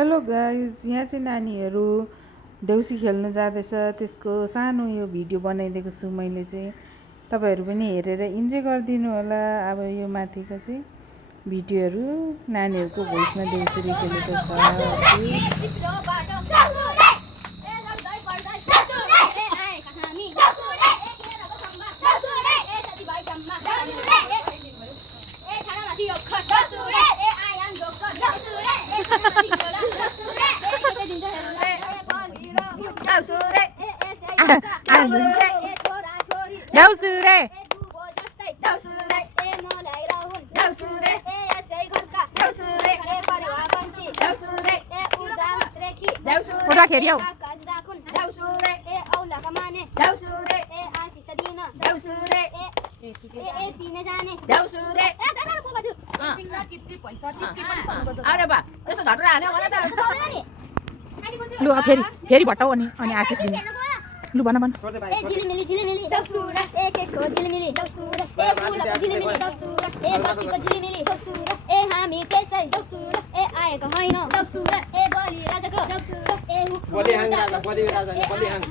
Hello guys, यहाँ चाहिँ नानीहरू देउसी खेल्न जाँदैछ। त्यसको सानो यो भिडियो बनाइदिएको छु मैले चाहिँ। तपाईहरू पनि हेरेर इन्जोय गरिदिनु होला। अब यो माथिको चाहिँ भिडियोहरू नानीहरूको भोइसमा देउसुरी खेलेको छ। उठा खेरी हौ अरे बा यसो झट्ट हाल्यो भने त लु फेरि फेरि भट्टाउ अनि आशिष दिने लु भन भन ए झिलिमिली झिलिमिली दौसुरा ए केको झिलिमिली दौसुरा ए फुलको झिलिमिली दौसुरा ए बत्तीको झिलिमिली दौसुरा ए हामी त्यसै दौसुरा ए आएको होइन दौसुरा ए बलि राजाको दौसुरा ए बलि राजा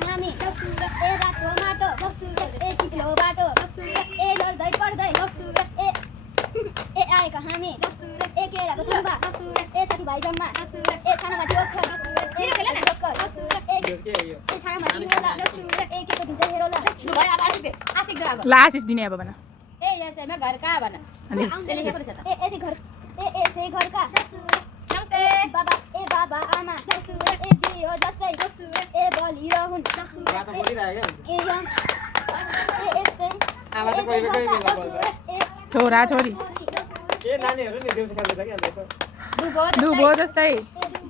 हामी दौसुरा ए रातको माटो दौसुरा ए चिप्लो बाटो दौसुरा ए लड्दै पड्दै दौसुरा ए आएको हामी दौसुरा ए केराको थुम्बा दौसुरा ए साथीभाइ जम्मा दौसुरा ए छानामाथि ओखर दौसुरा ए खेलेन ओखर दौसुरा ए छानामाथि होला दौसुरा ए केको दिन्छ हेरोला लु भाइ अब आशिष दे अब ल आशिष दिने अब भन ए यसैमा घर कहाँ भन ले लेखेको रहेछ त ए यसै घरका नमस्ते बाबा ए बाबा आमा दौसुरा ए दियो जस्तै दौसुरा ए बलि रहून दौसुरा बाटो बोलिरहेको ए यम ए यस्तै आमा त कोही कोही बेला बोल्छ छोरा छोरी ए नानीहरू नि देउसी खेल्दै छ के अन्त दुबो जस्तै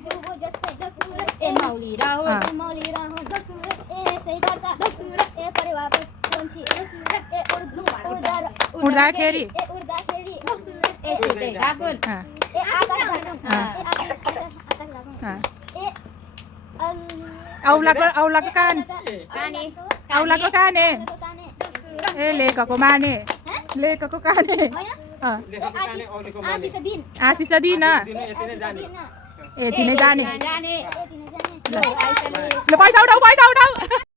दुबो जस्तै दौसुरा ए मौली रहून ए मौली रहून दौसुरा ए यसै घरका दौसुरा ए परिवार कोन्सी दौसुरा ए उड्दाखेरि ए उड्दाखेरि दौसुरा ए सिधै ढाकुन ए आकाश ढाकुन ए आकाश ढाकुन ए औलाको कान काने औलाको काने ए लेखको माने लेखको काने आशिष दिन यति नै जाने जाने ल पैसा उठाऊ